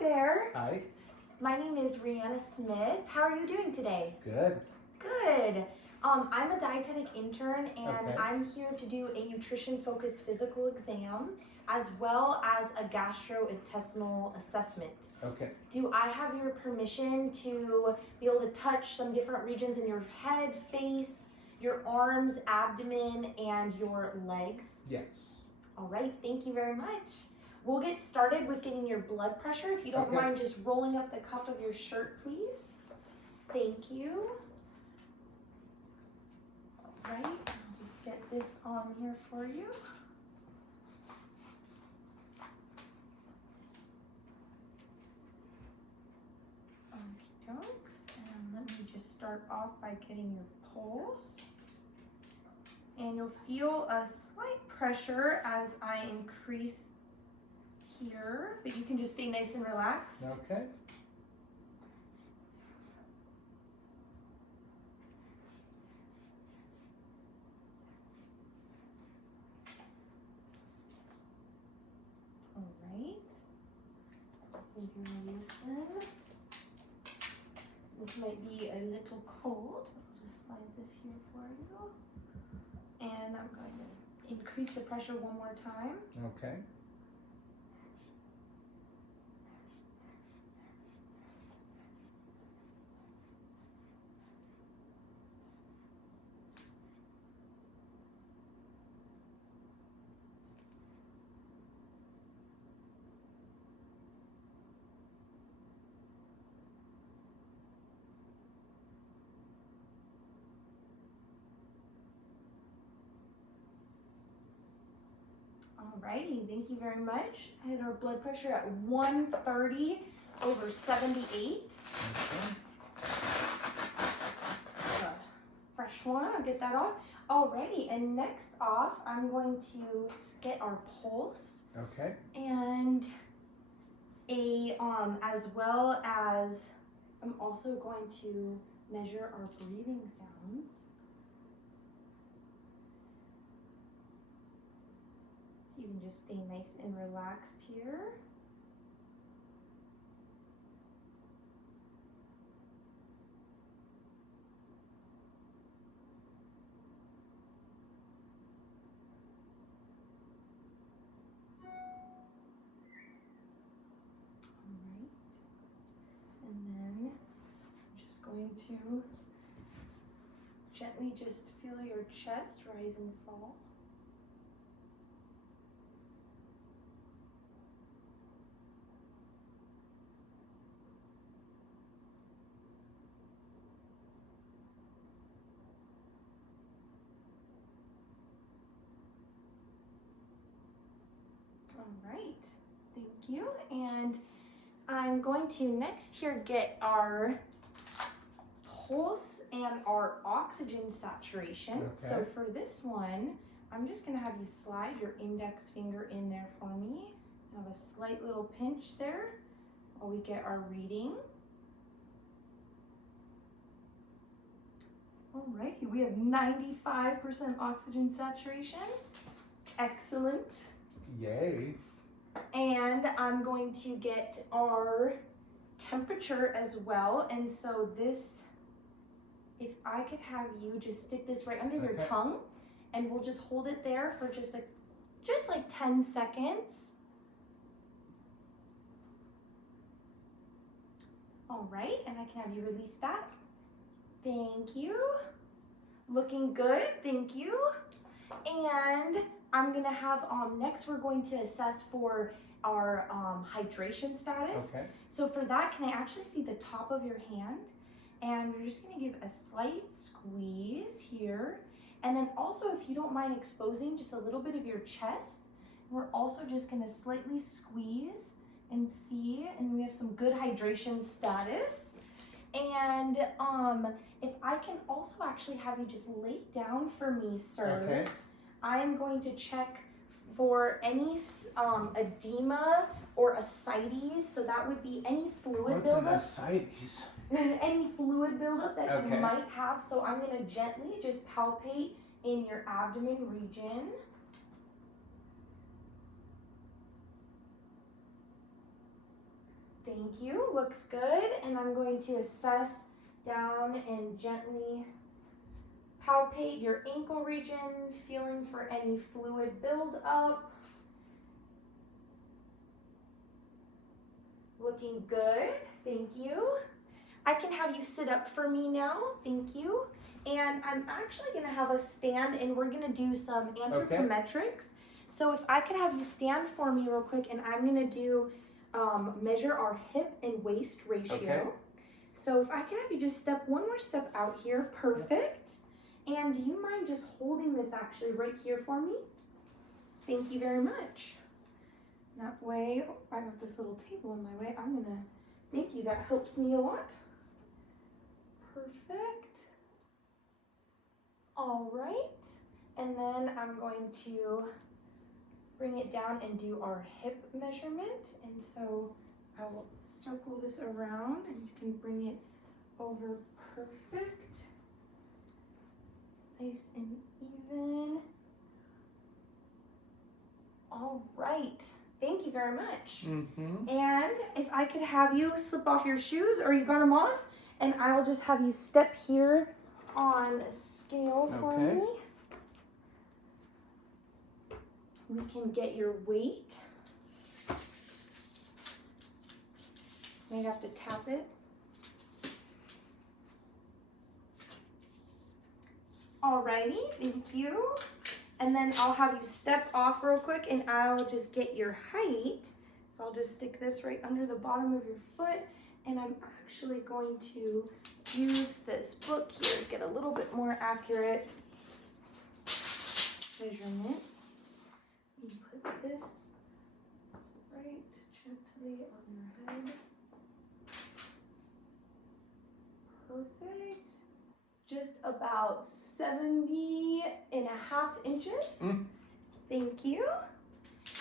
there. Hi. My name is Rihanna Smith. How are you doing today? Good. Good. I'm a dietetic intern and Okay. I'm here to do a nutrition-focused physical exam as well as a gastrointestinal assessment. Okay. Do I have your permission to be able to touch some different regions in your head, face, your arms, abdomen, and your legs? Yes. All right, thank you very much. We'll get started with getting your blood pressure. If you don't Okay. mind just rolling up the cuff of your shirt, please. Thank you. All right, I'll just get this on here for you. Okie dokes. And let me just start off by getting your pulse. And you'll feel a slight pressure as I increase here, but you can just stay nice and relaxed. Okay. All right. Figure loosen. This might be a little cold. I'll just slide this here for you. And I'm going to increase the pressure one more time. Okay. Alrighty, thank you very much. I had our blood pressure at 130/78. Okay. Fresh one, I'll get that off. Alrighty, and next off, I'm going to get our pulse. Okay. And as well as I'm also going to measure our breathing sounds. So you can just stay nice and relaxed here. And then I'm just going to gently just feel your chest rise and fall. All right, thank you. And I'm going to next here get our pulse and our oxygen saturation. Okay. So for this one, I'm just gonna have you slide your index finger in there for me. Have a slight little pinch there while we get our reading. Alrighty, we have 95% oxygen saturation. Excellent. Yay. And I'm going to get our temperature as well. And so this, if I could have you just stick this right under your tongue, and we'll just hold it there for just like 10 seconds. All right, and I can have you release that. Thank you. Looking good, thank you. And I'm gonna have, next we're going to assess for our hydration status. Okay. So for that, can I actually see the top of your hand? And you're just gonna give a slight squeeze here. And then also, if you don't mind exposing just a little bit of your chest, we're also just gonna slightly squeeze and see, and we have some good hydration status. And if I can also actually have you just lay down for me, sir. Okay. I am going to check for any edema or ascites. So that would be any fluid buildup. What's an ascites? Any fluid buildup that Okay. you might have. So I'm going to gently just palpate in your abdomen region. Thank you. Looks good. And I'm going to assess down and gently palpate your ankle region, feeling for any fluid buildup. Looking good. Thank you. I can have you sit up for me now. Thank you. And I'm actually going to have us stand and we're going to do some anthropometrics. So if I could have you stand for me real quick, and I'm going to do measure our hip and waist ratio. Okay. So if I could have you just step one more step out here. Perfect. And do you mind just holding this actually right here for me? Thank you very much. That way, I got this little table in my way. I'm going to thank you. That helps me a lot. Perfect. All right. And then I'm going to bring it down and do our hip measurement. And so I will circle this around and you can bring it over. Perfect. Nice and even. All right. Thank you very much. Mm-hmm. And if I could have you slip off your shoes, or you got them off, and I will just have you step here on a scale for me. We can get your weight. Might have to tap it. Alrighty, thank you. And then I'll have you step off real quick and I'll just get your height. So I'll just stick this right under the bottom of your foot, and I'm actually going to use this book here to get a little bit more accurate measurement. You put this right gently on your head. Perfect. Just about 70.5 inches. Thank you.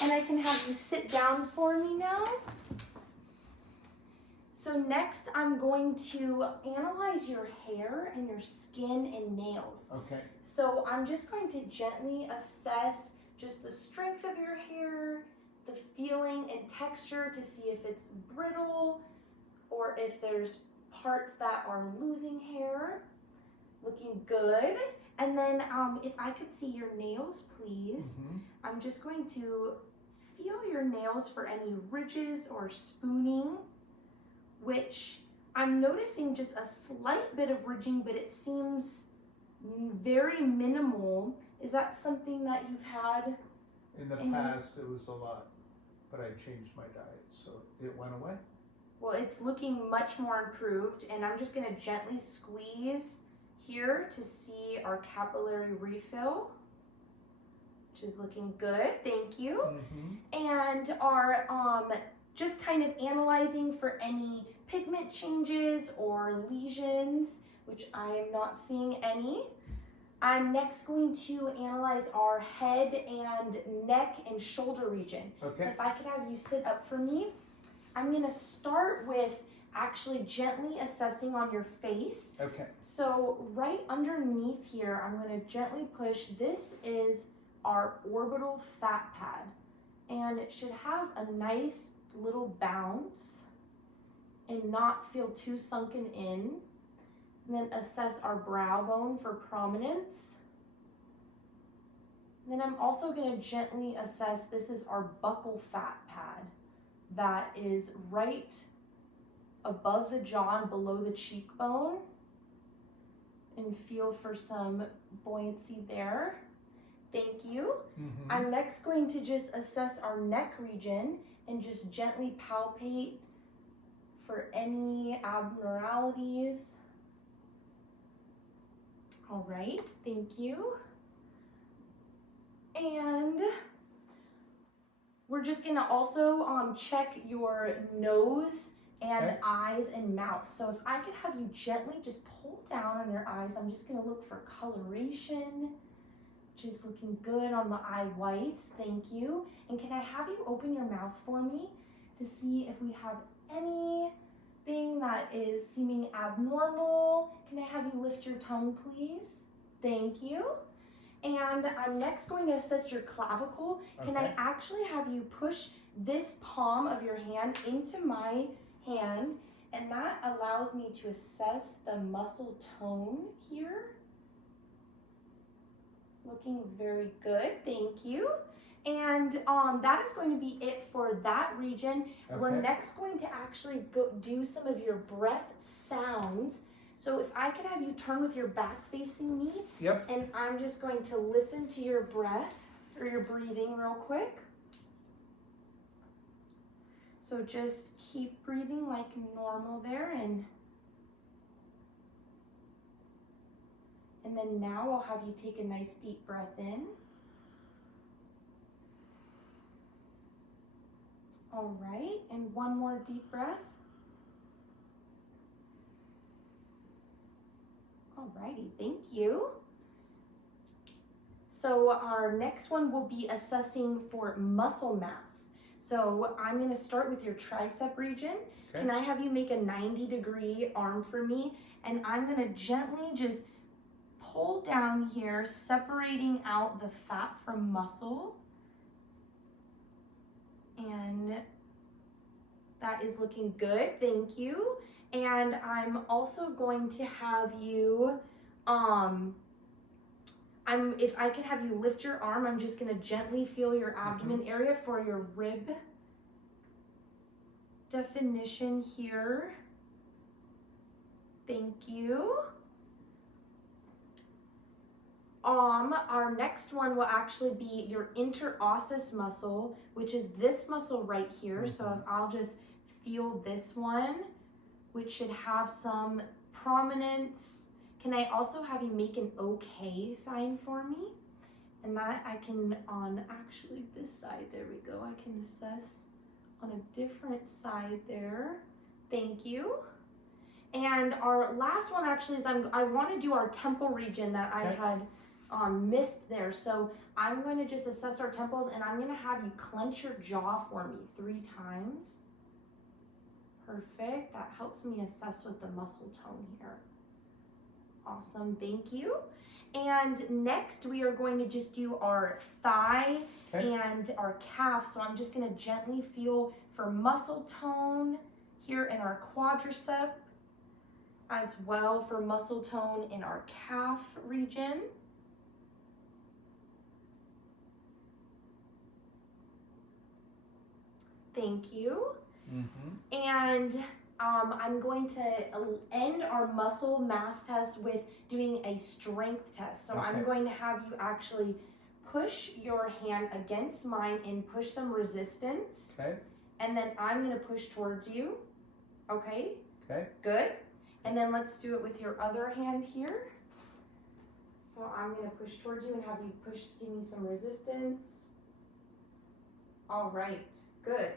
And I can have you sit down for me now. So next I'm going to analyze your hair and your skin and nails. Okay. So I'm just going to gently assess just the strength of your hair, the feeling and texture to see if it's brittle or if there's parts that are losing hair. Looking good. And then if I could see your nails, please. I'm just going to feel your nails for any ridges or spooning, which I'm noticing just a slight bit of ridging, but it seems very minimal. Is that something that you've had? In the past, it was a lot, but I changed my diet, so it went away. Well, it's looking much more improved, and I'm just gonna gently squeeze here to see our capillary refill, which is looking good. Thank you. And our just kind of analyzing for any pigment changes or lesions, which I am not seeing any. I'm next going to analyze our head and neck and shoulder region. Okay. So if I could have you sit up for me, I'm gonna start with actually gently assessing on your face. Okay. So right underneath here, I'm going to gently push. This is our orbital fat pad, and it should have a nice little bounce and not feel too sunken in. And then assess our brow bone for prominence. And then I'm also going to gently assess, this is our buccal fat pad that is right above the jaw and below the cheekbone, and feel for some buoyancy there. Thank you. I'm next going to just assess our neck region and just gently palpate for any abnormalities. All right, thank you. And we're just gonna also check your nose and eyes and mouth. So if I could have you gently just pull down on your eyes, I'm just gonna look for coloration, which is looking good on the eye whites. Thank you. And can I have you open your mouth for me to see if we have anything that is seeming abnormal? Can I have you lift your tongue, please? Thank you. And I'm next going to assess your clavicle. Can I actually have you push this palm of your hand into my hand, and that allows me to assess the muscle tone here. Looking very good, thank you. And that is going to be it for that region. Okay. We're next going to actually do some of your breath sounds. So if I could have you turn with your back facing me. Yep. And I'm just going to listen to your breath or your breathing real quick. So just keep breathing like normal there, and then now I'll have you take a nice deep breath in. All right, and one more deep breath. All righty, thank you. So our next one will be assessing for muscle mass. So I'm going to start with your tricep region. Okay. Can I have you make a 90-degree arm for me? And I'm going to gently just pull down here, separating out the fat from muscle. And that is looking good, thank you. And I'm also going to have you, if I could have you lift your arm, I'm just gonna gently feel your abdomen area for your rib definition here. Thank you. Our next one will actually be your interosseous muscle, which is this muscle right here. So if I'll just feel this one, which should have some prominence. Can I also have you make an okay sign for me? And that I can on actually this side, there we go. I can assess on a different side there. Thank you. And our last one actually is I want to do our temple region that I had missed there. So I'm going to just assess our temples, and I'm going to have you clench your jaw for me 3 times. Perfect. That helps me assess with the muscle tone here. Awesome, thank you. And next we are going to just do our thigh and our calf. So I'm just going to gently feel for muscle tone here in our quadricep, as well for muscle tone in our calf region. Thank you. And I'm going to end our muscle mass test with doing a strength test. So I'm going to have you actually push your hand against mine and push some resistance. Okay. And then I'm going to push towards you. Okay? Okay. Good. And then let's do it with your other hand here. So I'm going to push towards you and have you push, give me some resistance. All right. Good.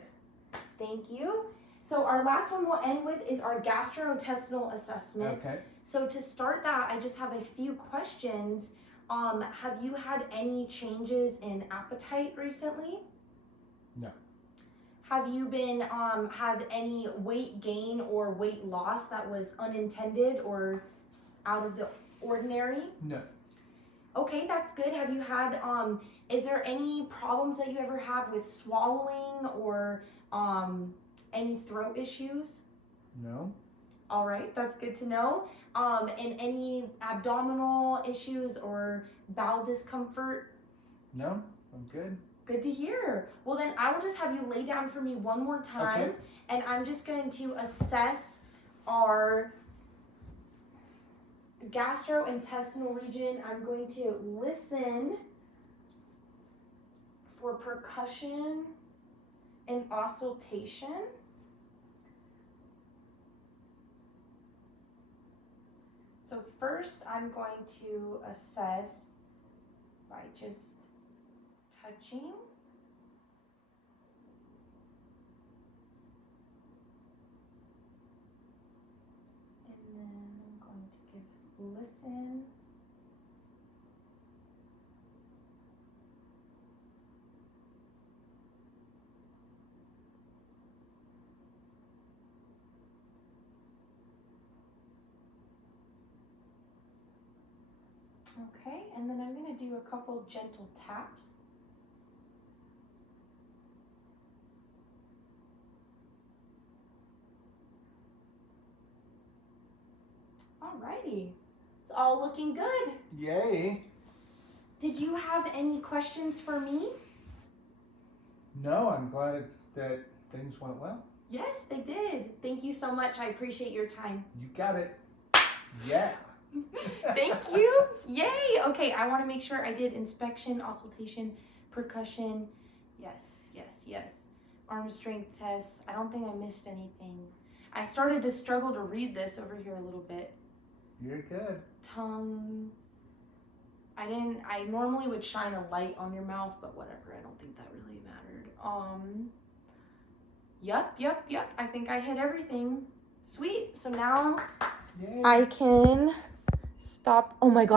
Thank you. So our last one we'll end with is our gastrointestinal assessment. Okay. So to start that, I just have a few questions. Have you had any changes in appetite recently? No. Have you been had any weight gain or weight loss that was unintended or out of the ordinary? No. Okay, that's good. Have you had is there any problems that you ever have with swallowing or any throat issues? No. All right, that's good to know. And any abdominal issues or bowel discomfort? No, I'm good. Good to hear. Well, then I will just have you lay down for me one more time, and I'm just going to assess our gastrointestinal region. I'm going to listen for percussion and auscultation. So first I'm going to assess by just touching. And then I'm going to listen. Okay, and then I'm going to do a couple gentle taps. Alrighty. It's all looking good. Yay. Did you have any questions for me? No, I'm glad that things went well. Yes, they did. Thank you so much. I appreciate your time. You got it. Yeah. Thank you. Yay. Okay, I want to make sure I did inspection, auscultation, percussion. Yes, yes, yes. Arm strength test. I don't think I missed anything. I started to struggle to read this over here a little bit. You're good. Tongue. I normally would shine a light on your mouth, but whatever. I don't think that really mattered. Yep. I think I hit everything. Sweet. So now Yay. I can stop. Oh my God.